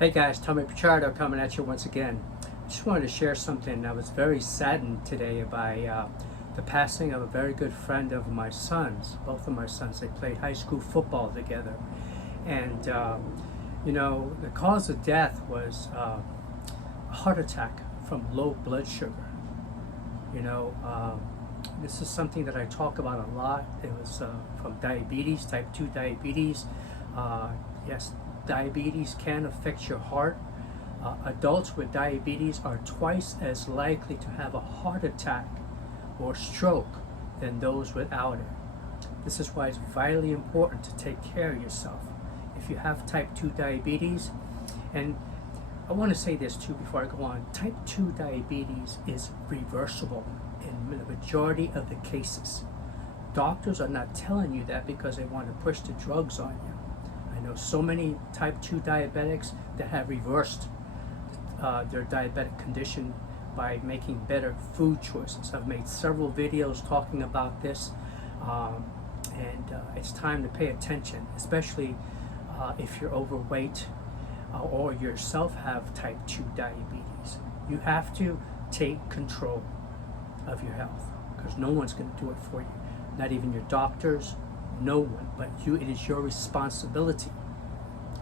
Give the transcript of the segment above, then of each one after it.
Hey guys, Tommy Pichardo coming at you once again. Just wanted to share something. I was very saddened today by the passing of a very good friend of my sons. Both of my sons, they played high school football together. And, the cause of death was a heart attack from low blood sugar. You know, this is something that I talk about a lot. It was from diabetes, type 2 diabetes. Yes, diabetes can affect your heart. Adults with diabetes are twice as likely to have a heart attack or stroke than those without it. This is why it's vitally important to take care of yourself. If you have type 2 diabetes, and I want to say this too before I go on, type 2 diabetes is reversible in the majority of the cases. Doctors are not telling you that because they want to push the drugs on you. I know so many type 2 diabetics that have reversed their diabetic condition by making better food choices. I've made several videos talking about this, and it's time to pay attention, especially if you're overweight or yourself have type 2 diabetes. You have to take control of your health because no one's going to do it for you, not even your doctors, no one but you. It is your responsibility.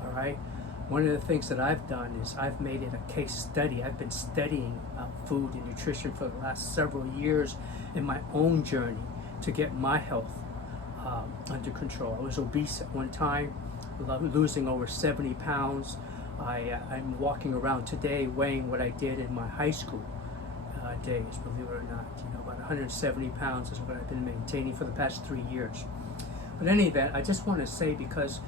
All right, one of the things that I've done is I've made it a case study. I've been studying food and nutrition for the last several years in my own journey to get my health under control. I was obese at one time, losing over 70 pounds. I'm walking around today weighing what I did in my high school days, believe it or not. About 170 pounds is what I've been maintaining for the past 3 years. But in any event, I just want to say, because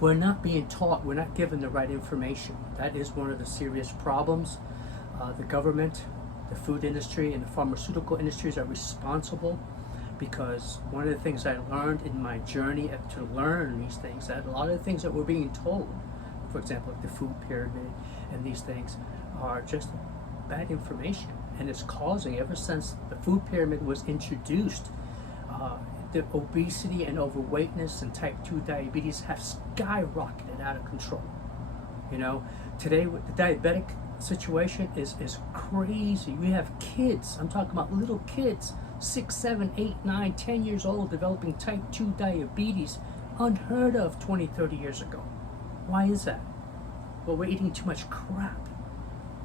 we're not being taught, we're not given the right information. That is one of the serious problems. The government, the food industry, and the pharmaceutical industries are responsible, because one of the things I learned in my journey to learn these things, that a lot of the things that we're being told, for example, like the food pyramid and these things, are just bad information. And it's causing, ever since the food pyramid was introduced, the obesity and overweightness and type 2 diabetes have skyrocketed out of control. Today with the diabetic situation is crazy. We have kids, I'm talking about little kids, 6, 7, 8, 9, 10 years old, developing type 2 diabetes, unheard of 20, 30 years ago. Why is that? Well, we're eating too much crap,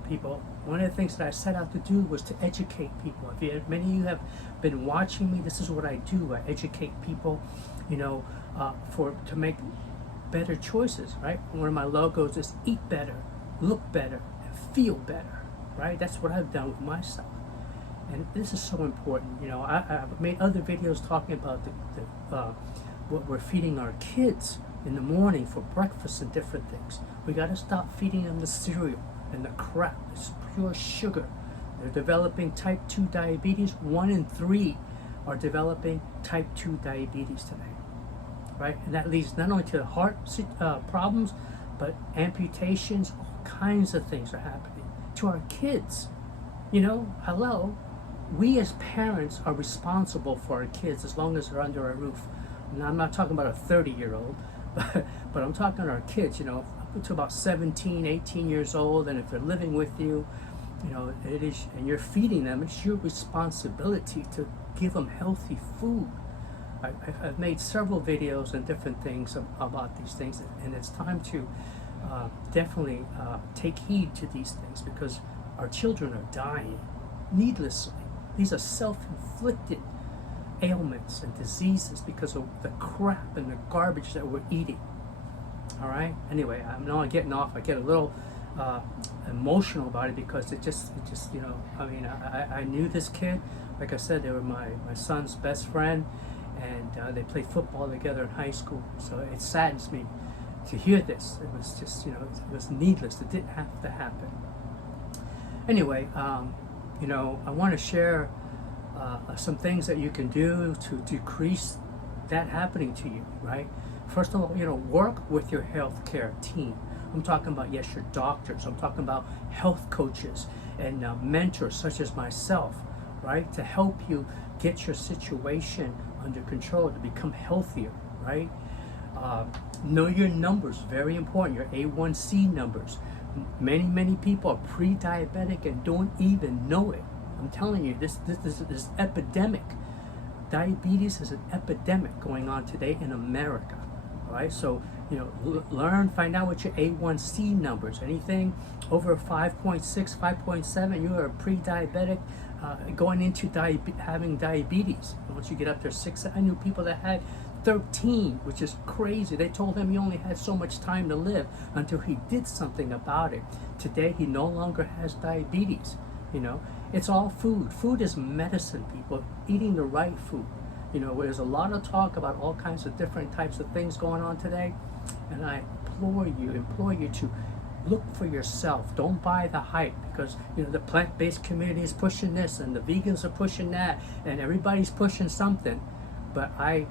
people. One of the things that I set out to do was to educate people. Many of you have been watching me, this is what I do. I educate people, to make better choices, right? One of my logos is eat better, look better, and feel better, right? That's what I've done with myself. And this is so important. I've made other videos talking about what we're feeding our kids in the morning for breakfast and different things. We got to stop feeding them the cereal and the crap. It's pure sugar. They're developing type 2 diabetes. 1 in 3 are developing type 2 diabetes today, right? And that leads not only to heart problems, but amputations. All kinds of things are happening to our kids. Hello, we as parents are responsible for our kids as long as they're under our roof. Now, I'm not talking about a 30-year-old, but I'm talking about our kids, up to about 17, 18 years old, and if they're living with you, it is, and you're feeding them, it's your responsibility to give them healthy food. I've made several videos and different things about these things, and it's time to definitely take heed to these things, because our children are dying needlessly. These are self-inflicted ailments and diseases because of the crap and the garbage that we're eating. All right. Anyway, I'm not getting off. I get a little emotional about it because it just I knew this kid. Like I said, they were my son's best friend, and they played football together in high school. So it saddens me to hear this. It was just, it was needless. It didn't have to happen. Anyway, I want to share some things that you can do to decrease that happening to you, right? First of all, work with your healthcare team. I'm talking about, yes, your doctors. I'm talking about health coaches and mentors such as myself, right? To help you get your situation under control, to become healthier, right? Know your numbers, very important, your A1C numbers. Many people are pre-diabetic and don't even know it. I'm telling you, this epidemic. Diabetes is an epidemic going on today in America. All right, so learn, find out what your A1C numbers. Anything over 5.6, 5.7, you are pre-diabetic, going into having diabetes. Once you get up there 6, I knew people that had 13, which is crazy. They told him he only had so much time to live until he did something about it. Today, he no longer has diabetes. It's all food. Food is medicine, people. Eating the right food. There's a lot of talk about all kinds of different types of things going on today, and I implore you to look for yourself. Don't buy the hype, because the plant-based community is pushing this and the vegans are pushing that and everybody's pushing something. But I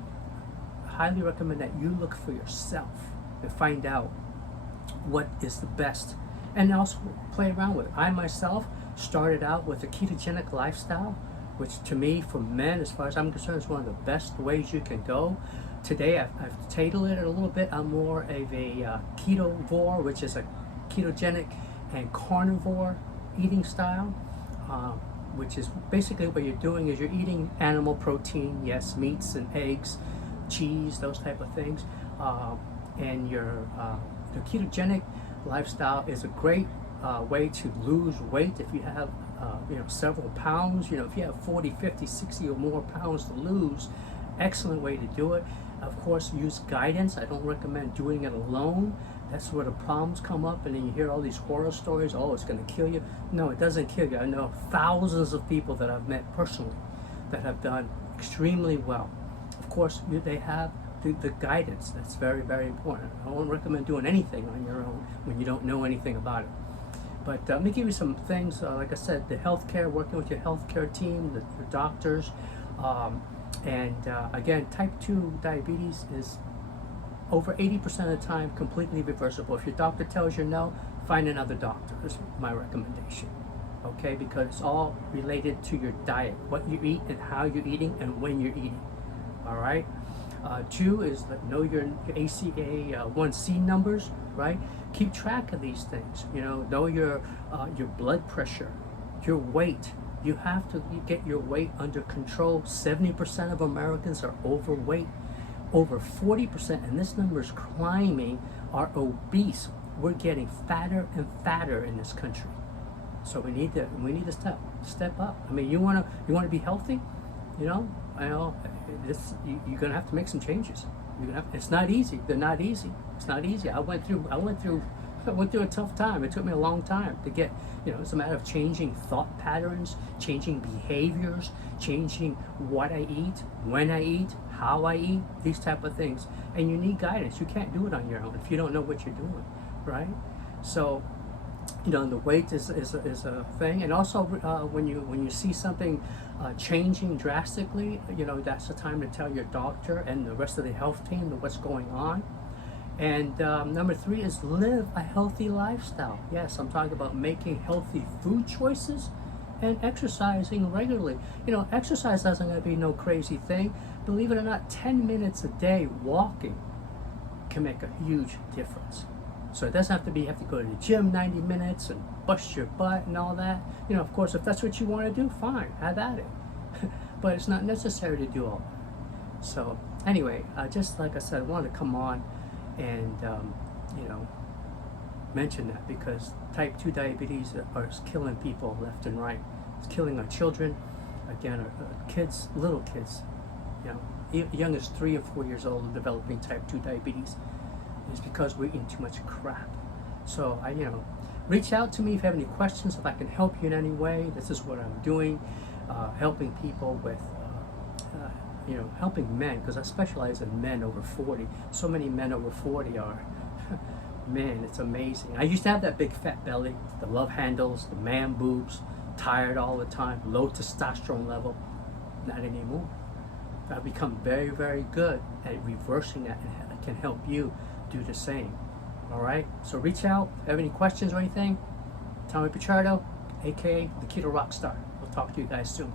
highly recommend that you look for yourself and find out what is the best, and also play around with it. I myself started out with a ketogenic lifestyle, which to me, for men, as far as I'm concerned, is one of the best ways you can go. Today, I've tailored it a little bit. I'm more of a ketovore, which is a ketogenic and carnivore eating style, which is basically what you're doing is you're eating animal protein, yes, meats and eggs, cheese, those type of things, and the ketogenic lifestyle is a great way to lose weight. If you have several pounds, if you have 40, 50, 60 or more pounds to lose, excellent way to do it. Of course, use guidance. I don't recommend doing it alone. That's where the problems come up, and then you hear all these horror stories. Oh, it's going to kill you. No, it doesn't kill you. I know thousands of people that I've met personally that have done extremely well. Of course, they have the guidance. That's very, very important. I won't recommend doing anything on your own when you don't know anything about it. But let me give you some things, like I said, the healthcare, working with your healthcare team, your doctors, and again, type 2 diabetes is over 80% of the time completely reversible. If your doctor tells you no, find another doctor, is my recommendation, okay? Because it's all related to your diet, what you eat and how you're eating and when you're eating, all right? 2 is know your ACA1C numbers, right? Keep track of these things. Know your blood pressure, your weight. You have to get your weight under control. 70% of Americans are overweight. Over 40%, and this number is climbing, are obese. We're getting fatter and fatter in this country. So we need to step up. I mean, you wanna be healthy, you're gonna have to make some changes. It's not easy. They're not easy. It's not easy. I went through a tough time. It took me a long time to get, it's a matter of changing thought patterns, changing behaviors, changing what I eat, when I eat, how I eat, these type of things. And you need guidance. You can't do it on your own if you don't know what you're doing, right? So, the weight is a thing. And also, when you see something changing drastically, that's the time to tell your doctor and the rest of the health team what's going on. And number 3 is live a healthy lifestyle. Yes, I'm talking about making healthy food choices and exercising regularly. Exercise doesn't have to be no crazy thing. Believe it or not, 10 minutes a day walking can make a huge difference. So it doesn't have to be you have to go to the gym 90 minutes and bust your butt and all that. Of course, if that's what you want to do, fine, have at it. But it's not necessary to do all that. So anyway, just like I said, I wanted to come on and mention that, because type 2 diabetes is killing people left and right. It's killing our children, again, our kids, little kids, young as 3 or 4 years old, and developing type 2 diabetes. It's because we're eating too much crap. So reach out to me if you have any questions, if I can help you in any way. This is what I'm doing, helping people with helping men, because I specialize in men over 40. So many men over 40 are, man, it's amazing. I used to have that big fat belly, the love handles, the man boobs, tired all the time, low testosterone level. Not anymore. I've become very, very good at reversing that, and I can help you do the same. All right? So reach out. If you have any questions or anything, Tommy Pichardo, aka the Keto Rockstar. We'll talk to you guys soon.